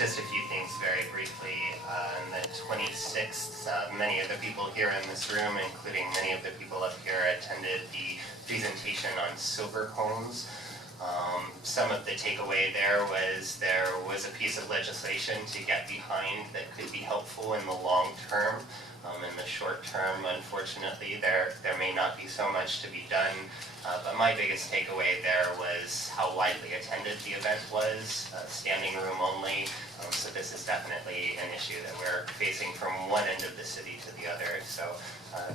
Just a few things very briefly. On the 26th, many of the people here in this room, including many of the people up here, attended the presentation on sober homes. Some of the takeaway there was a piece of legislation to get behind that could be helpful in the long term. In the short term, unfortunately, there may not be so much to be done. But my biggest takeaway there was how widely attended the event was, standing room only. So this is definitely an issue that we're facing from one end of the city to the other. So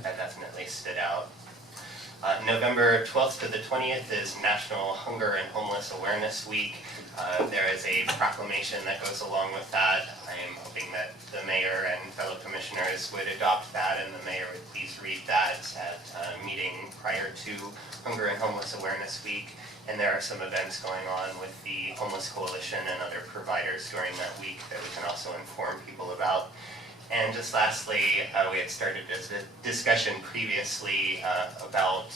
that definitely stood out. November 12th to the 20th is National Hunger and Homeless Awareness Week. There is a proclamation that goes along with that. I am hoping that the mayor and fellow commissioners would adopt that, and the mayor would please read that at a meeting prior to Hunger and Homeless Awareness Week. And there are some events going on with the Homeless Coalition and other providers during that week that we can also inform people about. And just lastly, we had started a discussion previously about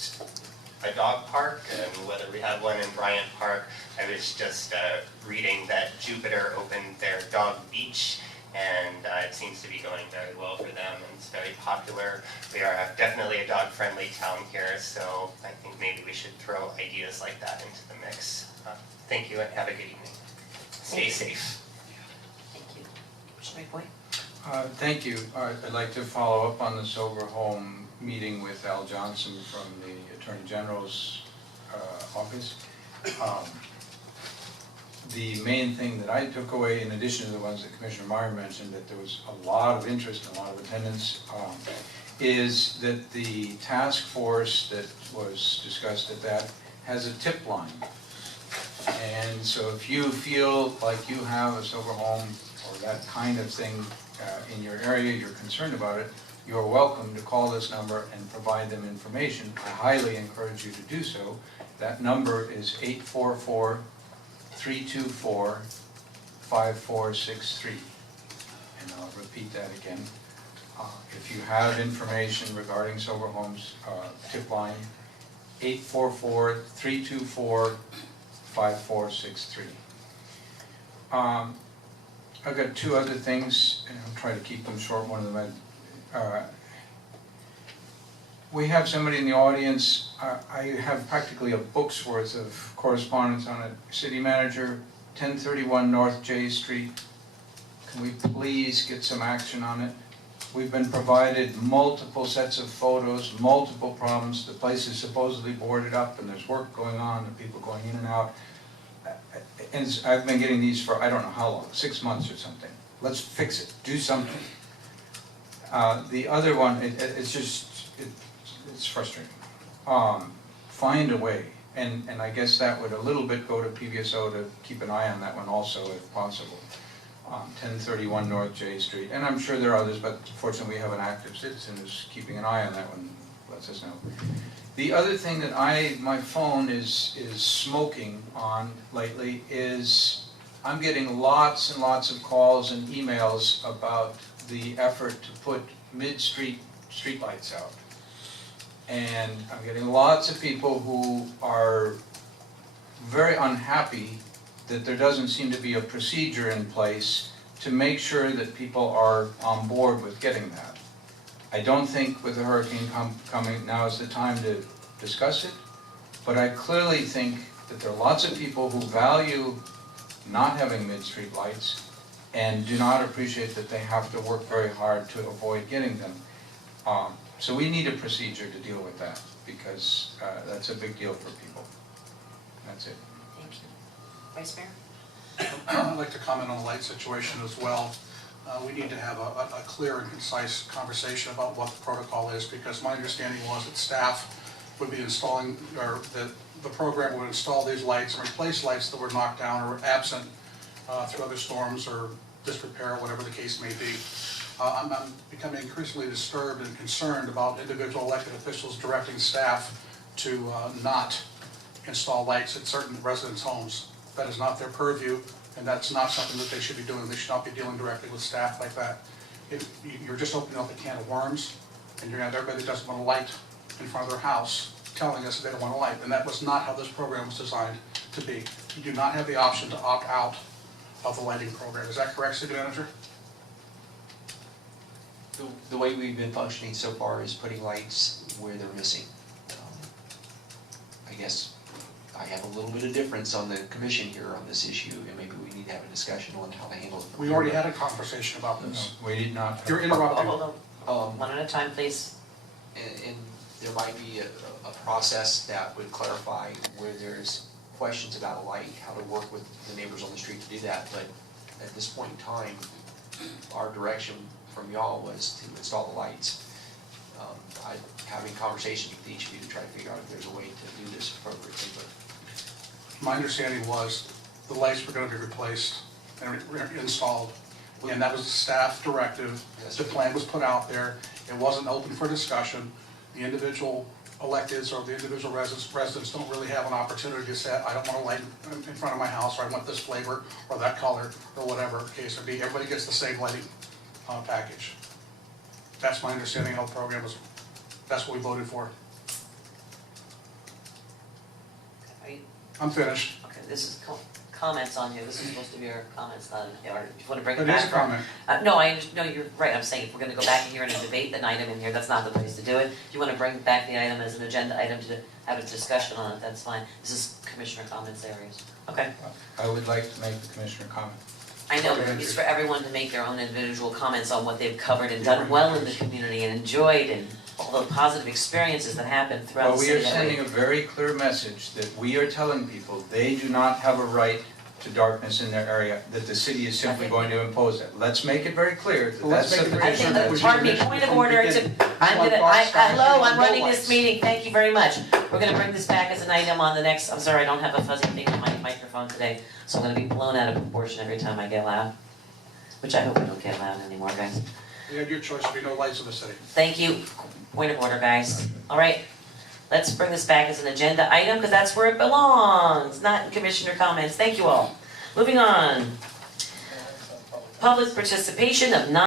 a dog park and whether we have one in Bryant Park. I was just reading that Jupiter opened their dog beach, and it seems to be going very well for them, and it's very popular. We are definitely a dog-friendly town here, so I think maybe we should throw ideas like that into the mix. Thank you and have a good evening. Stay safe. Thank you. Commissioner McBoy? Thank you. I'd like to follow up on the sober home meeting with Al Johnson from the Attorney General's office. The main thing that I took away, in addition to the ones that Commissioner Meyer mentioned, that there was a lot of interest and a lot of attendance, is that the task force that was discussed at that has a tip line. And so if you feel like you have a sober home or that kind of thing in your area, you're concerned about it, you're welcome to call this number and provide them information. I highly encourage you to do so. That number is 844-324-5463. And I'll repeat that again. If you have information regarding sober homes, tip line 844-324-5463. I've got two other things, and I'll try to keep them short. One of them, we have somebody in the audience. I have practically a book's worth of correspondence on it. City Manager, 1031 North J Street. Can we please get some action on it? We've been provided multiple sets of photos, multiple problems. The place is supposedly boarded up and there's work going on and people going in and out. And I've been getting these for I don't know how long, 6 months or something. Let's fix it, do something. The other one, it's frustrating. Find a way, and I guess that would a little bit go to PVSO to keep an eye on that one also if possible. 1031 North J Street, and I'm sure there are others, but fortunately we have an active citizen who's keeping an eye on that one, lets us know. The other thing that my phone is smoking on lately is I'm getting lots and lots of calls and emails about the effort to put mid-street streetlights out. And I'm getting lots of people who are very unhappy that there doesn't seem to be a procedure in place to make sure that people are on board with getting that. I don't think with the hurricane coming, now is the time to discuss it, but I clearly think that there are lots of people who value not having mid-street lights and do not appreciate that they have to work very hard to avoid getting them. So we need a procedure to deal with that, because that's a big deal for people. That's it. Thank you. Vice Mayor? I'd like to comment on the light situation as well. We need to have a clear and concise conversation about what the protocol is, because my understanding was that staff would be installing, or the program would install these lights and replace lights that were knocked down or absent through other storms or disrepair, whatever the case may be. I'm becoming increasingly disturbed and concerned about individual elected officials directing staff to not install lights at certain residents' homes. That is not their purview, and that's not something that they should be doing. They should not be dealing directly with staff like that. You're just opening up a can of worms, and you're going to have everybody that doesn't want a light in front of their house telling us that they don't want a light, and that was not how this program was designed to be. You do not have the option to opt out of the lighting program. Is that correct, City Manager? The way we've been functioning so far is putting lights where they're missing. I guess I have a little bit of difference on the commission here on this issue, and maybe we need to have a discussion on how to handle it. from We here. already had a conversation about this. We did not. You're Oh, interrupting. hold on, one at a time, please. And there might be a process that would clarify where there's questions about a light, how to work with the neighbors on the street to do that. But at this point in time, our direction from y'all was to install the lights. I'm having conversations with each of you to try to figure out if there's a way to do this appropriately, but My understanding was the lights were going to be replaced and installed, and that was a staff directive. The plan was put out there. It wasn't open for discussion. The individual electeds or the individual residents don't really have an opportunity to say, I don't want a light in front of my house, or I want this flavor, or that color, or whatever the case may be. Everybody gets the same lighting package. That's my understanding of the program. That's what we voted for. Are you, I'm finished. okay, this is comments on here, this is supposed to be our comments, not, or if you wanna bring it It back. is a comment. No, no, you're right, I'm saying if we're gonna go back in here and debate an item in here, that's not the place to do it. If you wanna bring back the item as an agenda item to have a discussion on it, that's fine. This is commissioner comments areas. Okay, I would like to make the commissioner comment. I know, but it's for everyone to make their own individual comments on what they've covered and done well in the community and enjoyed and all the positive experiences that happened throughout Well, the we city are that sending way. a very clear message that we are telling people they do not have a right to darkness in their area, that the city is simply going to impose it. Let's make it very clear that Well, let's that's the make it very I think petition. clear. that, Was pardon me, your point of mission order, from the to, beginning? I'm You want gonna, broadcasting hello, I'm and no running this lights. meeting, thank you very much. We're gonna bring this back as an item on the next, I'm sorry, I don't have a fuzzy thing on my microphone today, so I'm gonna be blown out of proportion every time I get loud. Which I hope I don't get loud anymore, guys. You had your choice to be no lights in the city. Thank you, point of order, guys. All right, let's bring this back as an agenda item, because that's where it belongs, not in commissioner comments. Thank you all. Moving on. Public participation of non